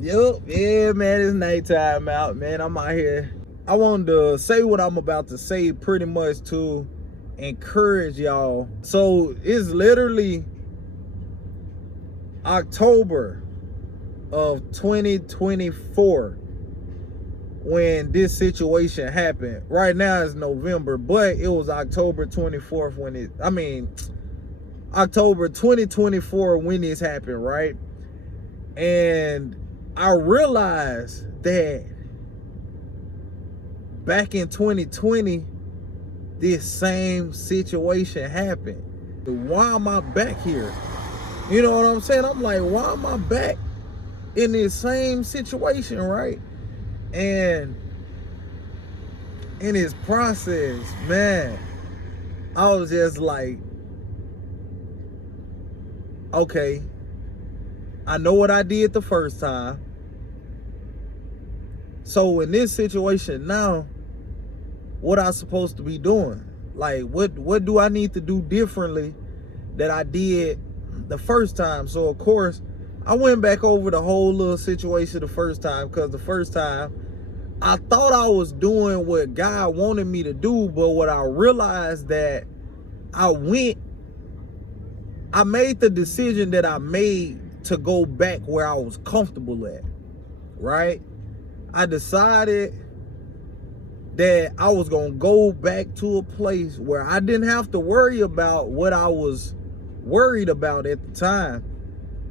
Yup, yeah, man, it's nighttime out, man. I'm out here. I wanted to say what I'm about to say pretty much to encourage y'all. So it's literally October of 2024 when this situation happened. Right now it's November, but it was October 24th October 2024 when this happened, right? And I realized that back in 2020, this same situation happened. Why am I back here? You know what I'm saying? I'm like, why am I back in this same situation, right? And in this process, man, I was just like, okay, I know what I did the first time. So in this situation now, what I supposed to be doing? Like, what do I need to do differently that I did the first time? So of course, I went back over the whole little situation the first time, because the first time I thought I was doing what God wanted me to do, but what I realized that I made the decision that I made to go back where I was comfortable at, right? I decided that I was gonna go back to a place where I didn't have to worry about what I was worried about at the time,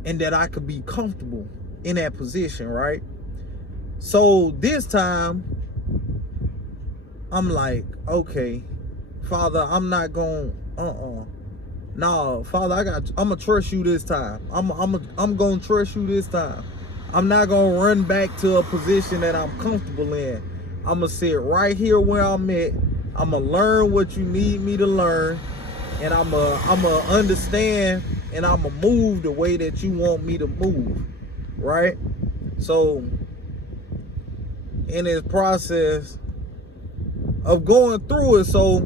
and that I could be comfortable in that position, right? So this time, I'm like, okay, Father, I'm not going, no, Father, I'm gonna trust you this time. I'm gonna trust you this time. I'm not gonna run back to a position that I'm comfortable in. I'm gonna sit right here where I'm at. I'm gonna learn what you need me to learn, and I'm gonna understand, and I'm gonna move the way that you want me to move, right? So in this process of going through it, so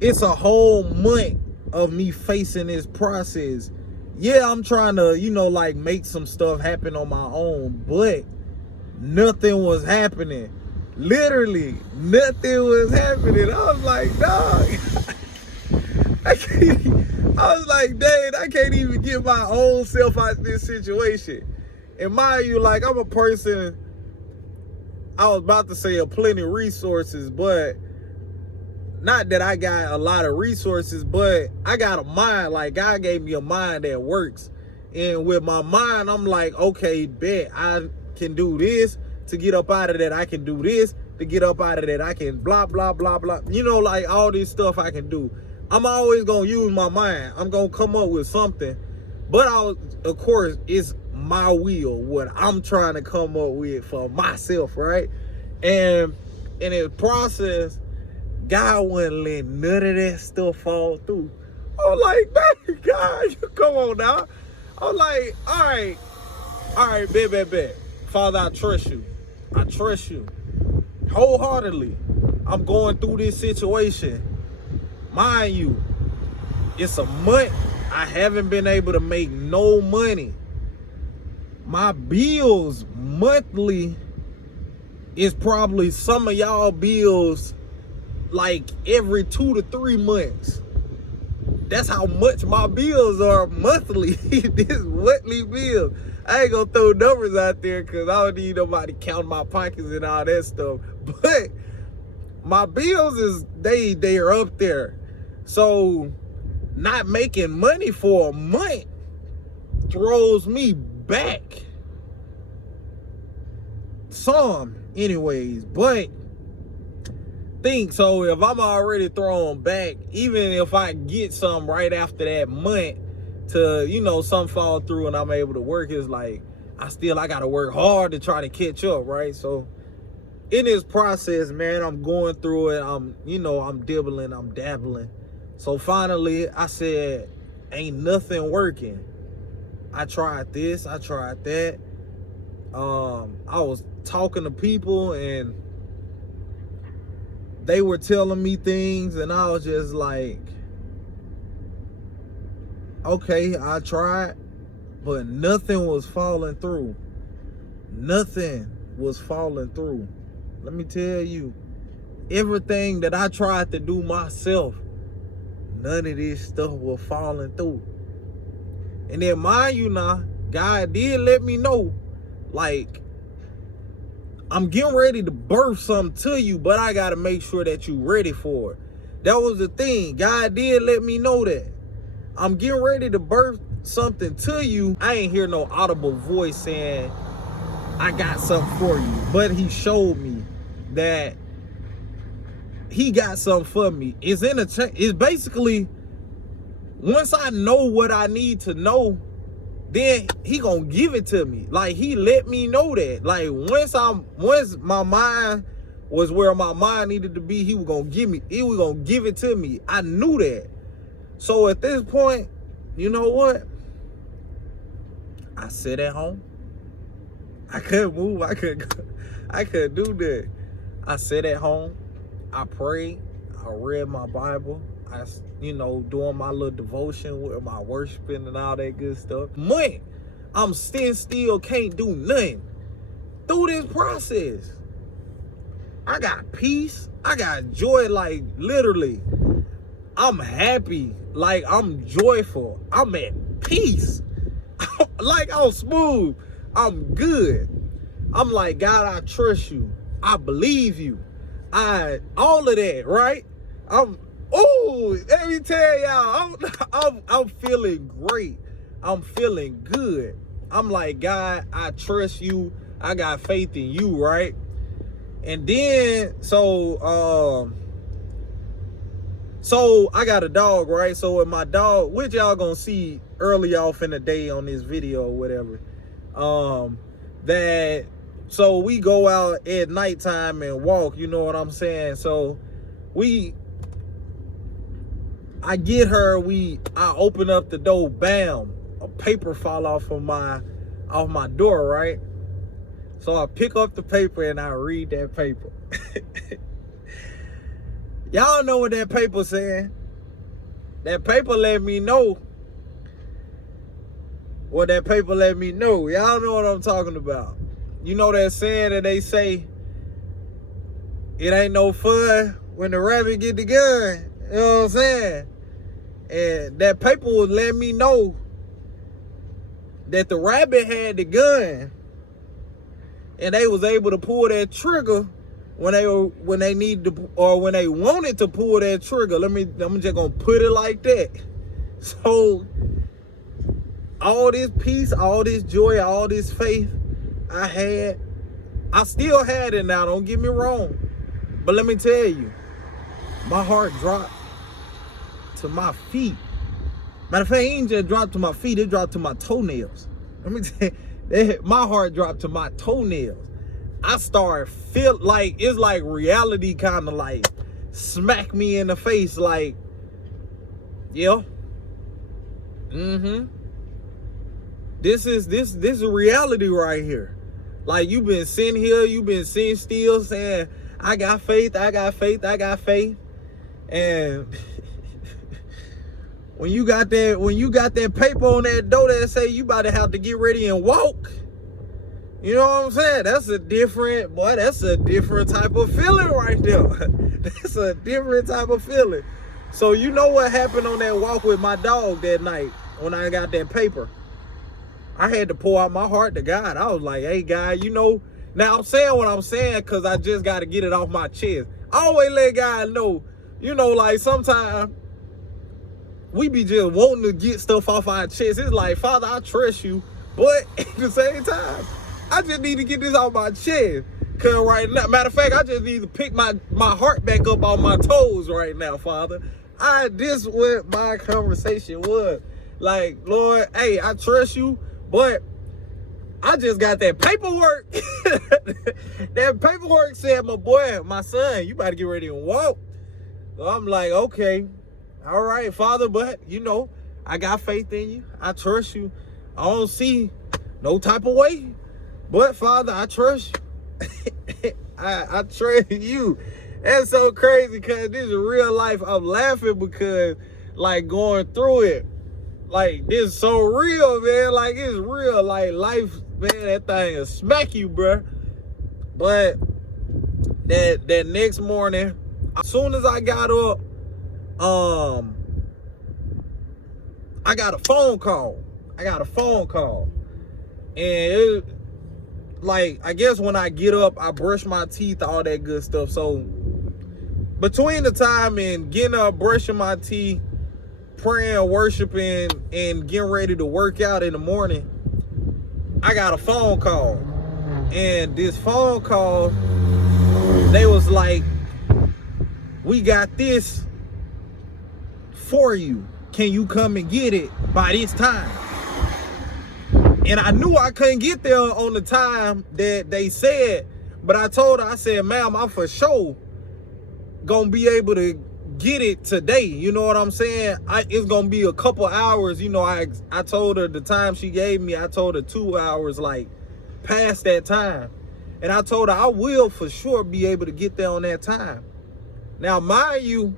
it's a whole month of me facing this process. Yeah, I'm trying to, like make some stuff happen on my own, but nothing was happening. Literally, nothing was happening. I was like, dog, I was like, dang, I can't even get my own self out of this situation. And mind you, like, I'm a person, I was about to say of plenty of resources, but not that I got a lot of resources, but I got a mind. Like, God gave me a mind that works. And with my mind, I'm like, okay, bet I can do this to get up out of that. I can do this to get up out of that. I can blah, blah, blah, blah. Like all this stuff I can do. I'm always going to use my mind. I'm going to come up with something. But of course, it's my will, what I'm trying to come up with for myself, right? And in the process, God wouldn't let none of that stuff fall through. I was like, man, God, you come on now. I was like, all right, bet. Father, I trust you. I trust you wholeheartedly. I'm going through this situation. Mind you, it's a month. I haven't been able to make no money. My bills monthly is probably some of y'all bills like every 2 to 3 months. That's how much my bills are monthly. This monthly bill. I ain't gonna throw numbers out there because I don't need nobody counting my pockets and all that stuff. But my bills they are up there. So not making money for a month throws me back some anyways. But think so if I'm already thrown back, even if I get some right after that month to something fall through and I'm able to work, it's like I gotta work hard to try to catch up, right? So in this process, man, I'm going through it. I'm dibbling, I'm dabbling. So finally I said, ain't nothing working. I tried this, I tried that. I was talking to people and they were telling me things, and I was just like, okay, I tried, but nothing was falling through. nothing was falling through. Let me tell you, everything that I tried to do myself, none of this stuff was falling through. And then mind you now, God did let me know, like, I'm getting ready to birth something to you, but I got to make sure that you ready for it. That was the thing. God did let me know that. I'm getting ready to birth something to you. I ain't hear no audible voice saying, I got something for you. But he showed me that he got something for me. It's basically, once I know what I need to know, then he gonna give it to me. Like, he let me know that. Like, once my mind was where my mind needed to be, he was gonna give it to me. I knew that. So at this point, you know what? I sit at home. I couldn't move. I couldn't do that. I sat at home. I prayed. I read my Bible. I, doing my little devotion with my worshiping and all that good stuff. Man, I'm still can't do nothing through this process. I got peace. I got joy, like, literally. I'm happy. Like, I'm joyful. I'm at peace. Like, I'm smooth. I'm good. I'm like, God, I trust you. I believe you. All of that, right? Let me tell y'all, I'm feeling great. I'm feeling good. I'm like, God, I trust you. I got faith in you, right? And then, so I got a dog, right? So with my dog, which y'all gonna see early off in the day on this video or whatever, so we go out at nighttime and walk, you know what I'm saying? So I get her, I open up the door, bam, a paper fall off my door, right? So I pick up the paper and I read that paper. Y'all know what that paper saying. That paper let me know. What that paper let me know. Y'all know what I'm talking about. You know that saying that they say, it ain't no fun when the rabbit get the gun. You know what I'm saying? And that paper was letting me know that the rabbit had the gun, and they was able to pull that trigger when they needed to, or when they wanted to pull that trigger. I'm just gonna put it like that. So all this peace, all this joy, all this faith I still had it now, don't get me wrong. But let me tell you, my heart dropped to my feet. Matter of fact, it ain't just dropped to my feet, it dropped to my toenails. Let me tell you, my heart dropped to my toenails. I started feel like, it's like reality kind of like smack me in the face, like, yeah. This is reality right here. Like, you've been sitting here, you've been sitting still saying, I got faith, I got faith, I got faith. And when you got that paper on that door that say you about to have to get ready and walk, you know what I'm saying? That's a different type of feeling right there. That's a different type of feeling. So you know what happened on that walk with my dog that night when I got that paper? I had to pour out my heart to God. I was like, hey, God, now I'm saying what I'm saying because I just got to get it off my chest. I always let God know, like sometimes we be just wanting to get stuff off our chest. It's like, Father, I trust you, but at the same time, I just need to get this off my chest. Because right now, matter of fact, I just need to pick my heart back up on my toes right now, Father. This what my conversation was. Like, Lord, hey, I trust you, but I just got that paperwork. That paperwork said, my son, you about to get ready and walk. So I'm like, okay, all right, Father, but I got faith in you. I trust you. I don't see no type of way, but Father, I trust you. I trust you. That's so crazy because this is real life. I'm laughing because, like, going through it, like, this is so real, man. Like, it's real. Like, life man, that thing will smack you, bruh. But that next morning, as soon as I got up, I got a phone call. And it, like, I guess when I get up, I brush my teeth, all that good stuff. So between the time and getting up, brushing my teeth, praying, worshiping, and getting ready to work out in the morning, I got a phone call. And this phone call, they was like, we got this for you. Can you come and get it by this time? And I knew I couldn't get there on the time that they said, but I told her, I said, ma'am, I'm for sure gonna be able to get it today. You know what I'm saying? It's gonna be a couple hours. You know, I told her the time she gave me, I told her 2 hours, like, past that time. And I told her I will for sure be able to get there on that time. Now, mind you,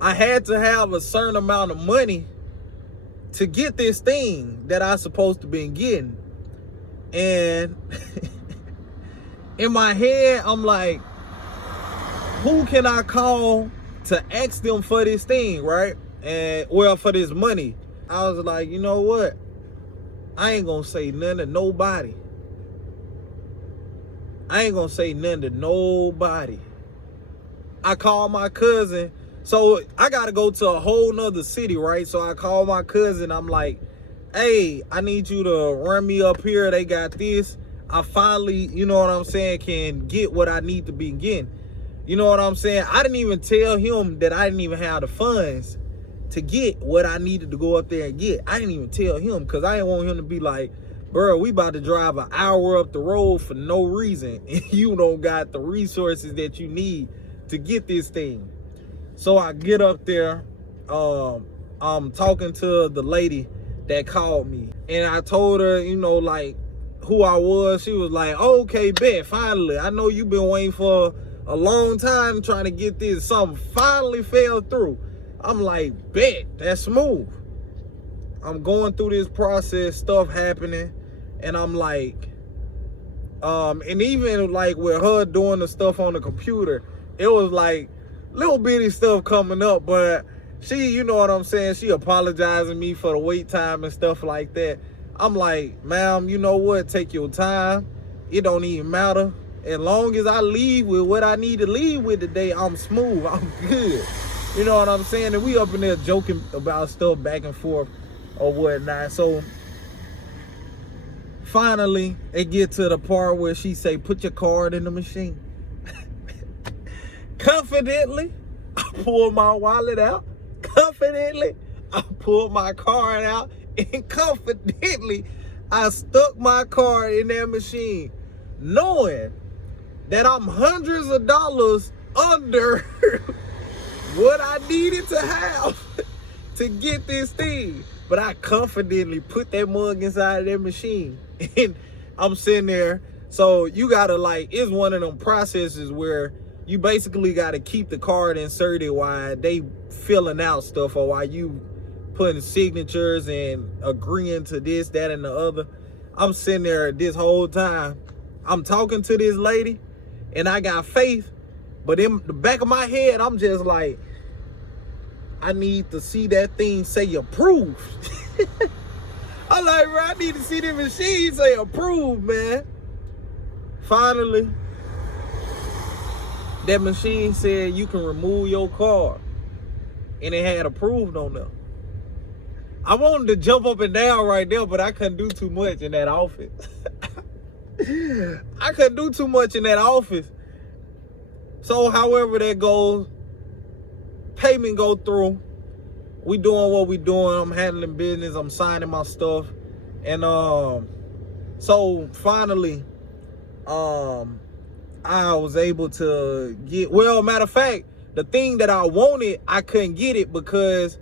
I had to have a certain amount of money to get this thing that I supposed to be getting. And in my head, I'm like, who can I call to ask them for this thing, right? And, well, for this money. I was like, you know what? I ain't gonna say nothing to nobody. I called my cousin. So I gotta go to a whole nother city, right? So I called my cousin. I'm like, hey, I need you to run me up here. They got this. I finally, you know what I'm saying, can get what I need to be getting. You know what I'm saying? I didn't even tell him that I didn't even have the funds to get what I needed to go up there and get. I didn't even tell him because I didn't want him to be like, bro, we about to drive an hour up the road for no reason. And you don't got the resources that you need to get this thing. So I get up there, I'm talking to the lady that called me. And I told her, you know, like, who I was. She was like, okay, bet, finally. I know you've been waiting for a long time trying to get this. Something finally fell through. I'm like, bet, that's smooth. I'm going through this process, stuff happening. And I'm like, and even like with her doing the stuff on the computer, it was like, little bitty stuff coming up, but she, you know what I'm saying, she apologizing me for the wait time and stuff like that. I'm like, ma'am, you know what, take your time. It don't even matter. As long as I leave with what I need to leave with today, I'm smooth, I'm good. You know what I'm saying? And we up in there joking about stuff back and forth or whatnot. So finally, it get to the part where she say, put your card in the machine. Confidently, I pulled my wallet out. Confidently, I pulled my card out. And confidently, I stuck my card in that machine, knowing that I'm hundreds of dollars under what I needed to have to get this thing. But I confidently put that mug inside of that machine. And I'm sitting there. So you gotta, like, it's one of them processes where you basically got to keep the card inserted while they filling out stuff or while you putting signatures and agreeing to this, that, and the other. I'm sitting there this whole time. I'm talking to this lady and I got faith, but in the back of my head, I'm just like, I need to see that thing say approved. I'm like, bro, I need to see the machine say approved, man. Finally, that machine said you can remove your card, and it had approved on there. I wanted to jump up and down right there, but I couldn't do too much in that office. I couldn't do too much in that office. So however that goes, payment go through. We doing what we doing. I'm handling business. I'm signing my stuff. And so finally, I was able to get, well, matter of fact, the thing that I wanted, I couldn't get it because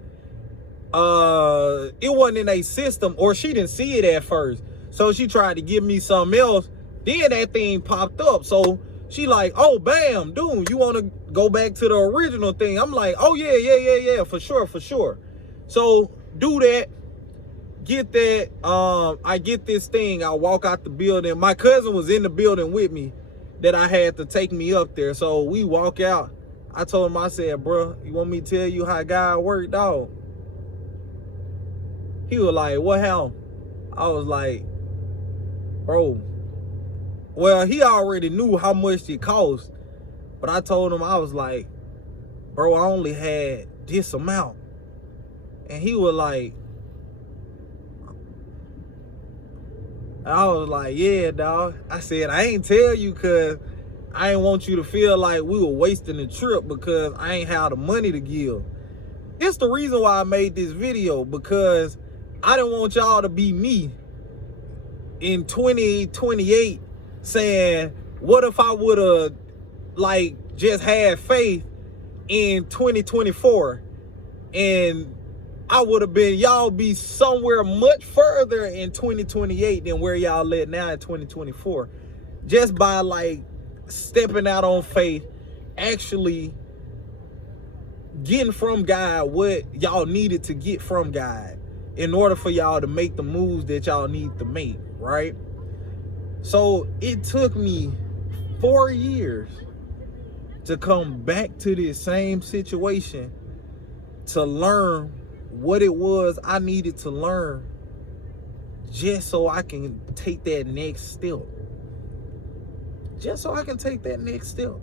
it wasn't in a system, or she didn't see it at first. So she tried to give me something else. Then that thing popped up. So she like, oh, bam, dude, you want to go back to the original thing? I'm like, oh, yeah, for sure. So do that. get that, I get this thing. I walk out the building. My cousin was in the building with me that I had to take me up there. So we walk out. I told him, I said, bro, you want me to tell you how God worked, dog? He was like, what happened? I was like, bro, well, he already knew how much it cost. But I told him, I was like, bro, I only had this amount. And he was like, I was like, yeah, dog. I said, I ain't tell you because I ain't want you to feel like we were wasting the trip because I ain't had the money to give. It's the reason why I made this video, because I didn't want y'all to be me in 2028 saying, what if I would have like just had faith in 2024 and I would have been, y'all be somewhere much further in 2028 than where y'all at now in 2024. Just by like stepping out on faith, actually getting from God what y'all needed to get from God in order for y'all to make the moves that y'all need to make, right? So it took me 4 years to come back to this same situation to learn what it was I needed to learn just so I can take that next step. Just so I can take that next step.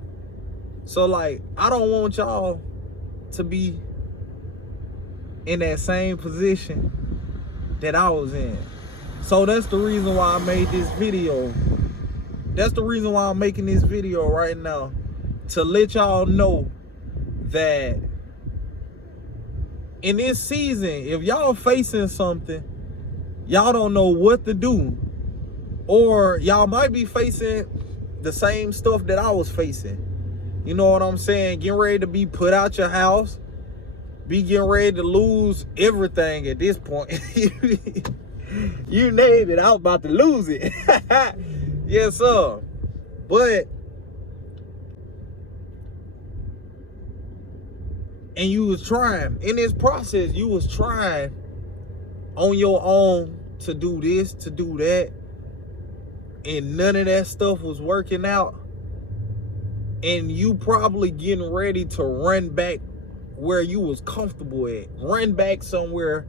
So like, I don't want y'all to be in that same position that I was in. So that's the reason why I made this video. That's the reason why I'm making this video right now, to let y'all know that in this season, if y'all facing something, y'all don't know what to do, or y'all might be facing the same stuff that I was facing. You know what I'm saying? Getting ready to be put out your house, be getting ready to lose everything at this point. You named it, I was about to lose it. Yes, sir. But, and you was trying, in this process, you was trying on your own to do this, to do that, and none of that stuff was working out. And you probably getting ready to run back where you was comfortable at. Run back somewhere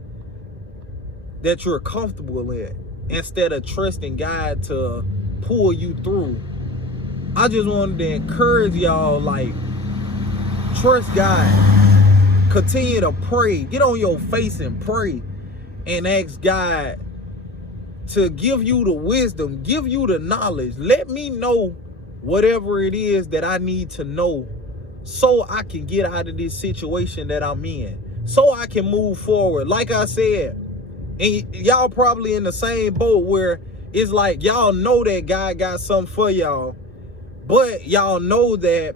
that you're comfortable at, instead of trusting God to pull you through. I just wanted to encourage y'all, like, trust God. Continue to pray. Get on your face and pray and ask God to give you the wisdom, give you the knowledge. Let me know whatever it is that I need to know so I can get out of this situation that I'm in, so I can move forward. Like I said, and y'all probably in the same boat where it's like y'all know that God got something for y'all, but y'all know that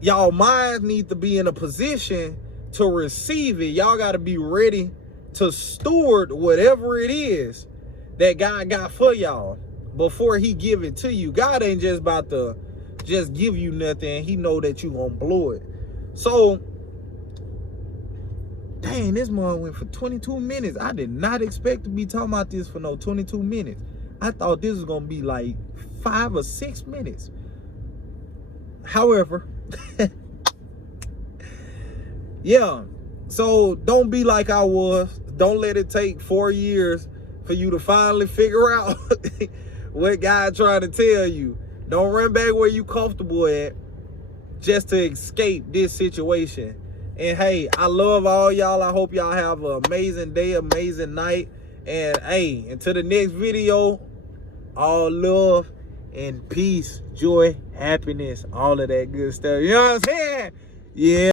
y'all minds need to be in a position to receive it. Y'all got to be ready to steward whatever it is that God got for y'all before he give it to you. God ain't just about to just give you nothing. He know that you gonna blow it. So, dang, this one went for 22 minutes. I did not expect to be talking about this for no 22 minutes. I thought this was gonna be like 5 or 6 minutes. However, yeah, so don't be like I was. Don't let it take 4 years for you to finally figure out what God trying to tell you. Don't run back where you comfortable at just to escape this situation. And hey, I love all y'all. I hope y'all have an amazing day, amazing night. And hey, until the next video, all love and peace, joy, happiness, all of that good stuff. You know what I'm saying? Yeah.